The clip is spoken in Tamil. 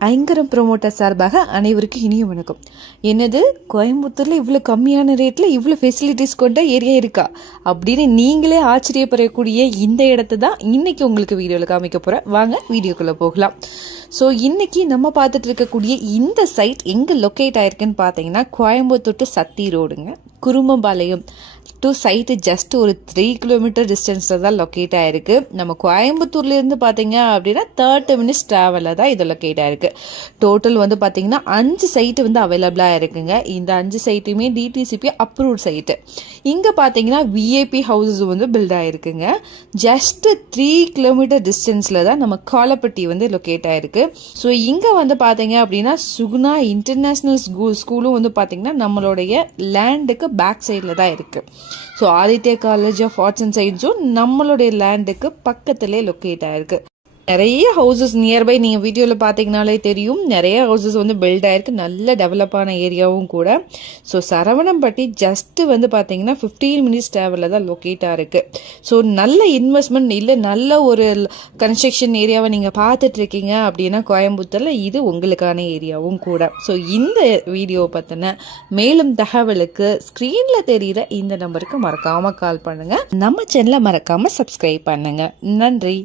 ஐங்கரம் ப்ரொமோட்டர் சார்பாக அனைவருக்கும் இனிய வணக்கம். என்னது, கோயம்புத்தூரில் இவ்வளோ கம்மியான ரேட்டில் இவ்வளோ ஃபெசிலிட்டிஸ் கொண்ட ஏரியா இருக்கா அப்படின்னு நீங்களே ஆச்சரியப்படக்கூடிய இந்த இடத்த தான் இன்னைக்கு உங்களுக்கு வீடியோவில் காமிக்க போகிறேன். வாங்க வீடியோக்குள்ளே போகலாம். ஸோ இன்னைக்கு நம்ம பார்த்துட்டு இருக்கக்கூடிய இந்த சைட் எங்கே லொக்கேட் ஆயிருக்குன்னு பார்த்தீங்கன்னா, கோயம்புத்தூர் டு சத்தி ரோடுங்க, குருமம்பாளையம் டு சைட்டு ஜஸ்ட் ஒரு 3 கிலோமீட்டர் டிஸ்டன்ஸில் தான் லொக்கேட் ஆகிருக்கு. நம்ம கோயம்புத்தூர்லேருந்து பார்த்தீங்க அப்படின்னா 30 மினிட்ஸ் ட்ராவலில் தான் இது லொக்கேட் ஆகிருக்கு. டோட்டல் வந்து பார்த்தீங்கன்னா 5 சைட்டு வந்து அவைலபிளாக இருக்குங்க. இந்த 5 சைட்டுமே டிடிசிபி அப்ரூவ்ட் சைட்டு. இங்கே பார்த்தீங்கன்னா விஐபி ஹவுசஸ் வந்து பில்ட் ஆகிருக்குங்க. ஜஸ்ட் 3 கிலோமீட்டர் டிஸ்டன்ஸில் தான் நம்ம காலப்பட்டி வந்து லொக்கேட் ஆகிருக்கு. ஸோ இங்கே வந்து பார்த்தீங்க அப்படின்னா சுகுணா இன்டர்நேஷ்னல் ஸ்கூலும் வந்து பார்த்தீங்கன்னா நம்மளுடைய லேண்டுக்கு பேக் சைடில் தான் இருக்குது. So Aditya college of arts and சயின்ஸும் நம்மளுடைய லேண்டுக்கு பக்கத்திலே லொக்கேட் ஆயிருக்கு. நிறைய ஹவுசஸ் நியர்பை நீங்கள் வீடியோவில் பார்த்தீங்கனாலே தெரியும். நிறைய ஹவுசஸ் வந்து பில்ட் ஆயிருக்கு. நல்ல டெவலப்பான ஏரியாவும் கூட. ஸோ சரவணம்பட்டி ஜஸ்ட் வந்து பார்த்தீங்கன்னா 15 மினிட்ஸ் ட்ராவலில் தான் லொக்கேட் ஆயிருக்கு. ஸோ நல்ல இன்வெஸ்ட்மெண்ட் இல்லை, நல்ல ஒரு கன்ஸ்ட்ரக்ஷன் ஏரியாவை நீங்கள் பார்த்துட்டு இருக்கீங்க அப்படின்னா கோயம்புத்தூரில் இது உங்களுக்கான ஏரியாவும் கூட. ஸோ இந்த வீடியோ பற்றின மேலும் தகவலுக்கு ஸ்க்ரீனில் தெரிகிற இந்த நம்பருக்கு மறக்காமல் கால் பண்ணுங்கள். நம்ம சேனலை மறக்காமல் சப்ஸ்கிரைப் பண்ணுங்கள். நன்றி.